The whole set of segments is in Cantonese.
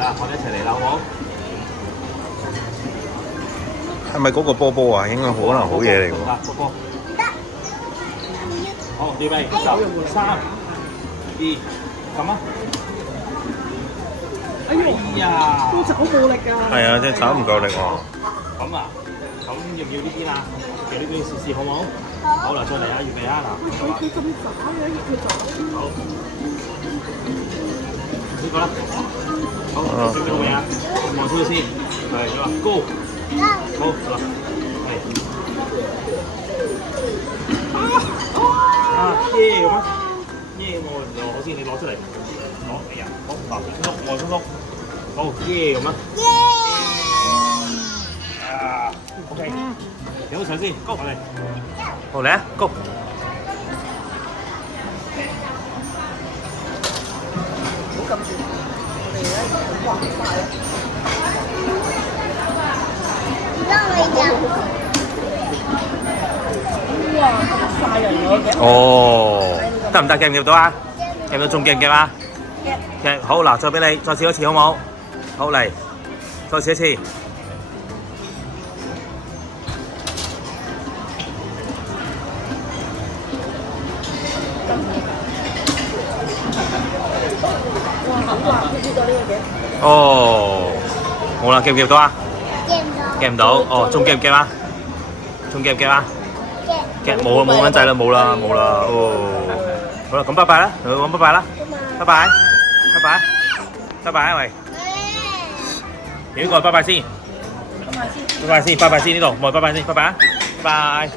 啦，我哋一齊嚟啦，好唔好？係咪嗰個波波啊？應該可能好嘢嚟喎。波波。好，預備，走，3、2，咁啊！哎呀，都好冇力㗎。係啊，真係炒唔夠力喎。咁啊，咁要唔要呢邊啊？其實呢邊試試好唔好？好啦，再嚟啊，預備啊，嗱。佢咁渣嘅，要佢做。好。呢個啦。好，準備好未啊？望出先，係咁啊 ，Go。好，好啦，係。耶咁啊！耶我好先，你攞出嚟。攞，哎呀，好，嗱，鬆鬆，鬆鬆。好，耶咁啊！啊 ，OK，你好搶先 ，Go， 我哋。好嚟啊 ，Go。唔好撳住，我哋咧好快啊！哇，曬人咗嘅。哦，得唔得？夾唔夾到啊？夾到仲夾唔夾啊？夾。好嗱，再俾你，再試一次好唔好？好嚟，再試一次。哇，好滑，呢個嘅。哦，好啦，夾唔夾到啊？夾唔到。哦，仲夾唔夾啊？仲夾唔夾啊？夾冇冇蚊仔啦，冇啦冇啦。哦，好啦，咁拜拜啦，同佢講拜拜啦，拜拜，拜拜，拜拜啊喂。邊個拜拜先？拜拜先，拜拜先呢度，冇拜拜先，拜拜啊，拜拜。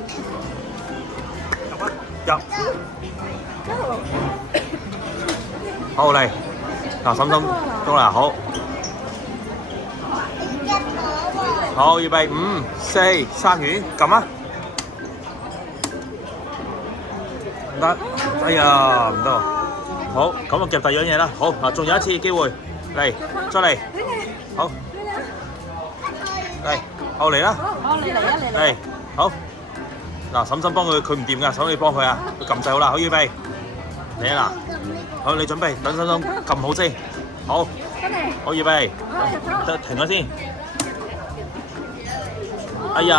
入。好嚟，嗱，嬸嬸到啦，好。好，預備5、4、3完，撳啊！唔得，哎呀，唔得。好，咁就夾第二樣嘢啦。好，嗱，仲有一次機會，嚟，再嚟。好。嚟，後嚟啦。好，你嚟啊，你嚟。嚟，好。嗱，嬸嬸幫佢，佢唔掂㗎，嬸你幫佢啊。佢撳掣好啦，好預備。嚟啊嗱，好，你準備，等嬸嬸撳好先。好。好預備。得，停咗先。哎呀，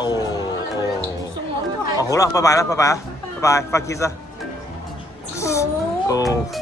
哦，好啦，拜拜啦，拜拜啊，拜拜，快 kiss 啊。好。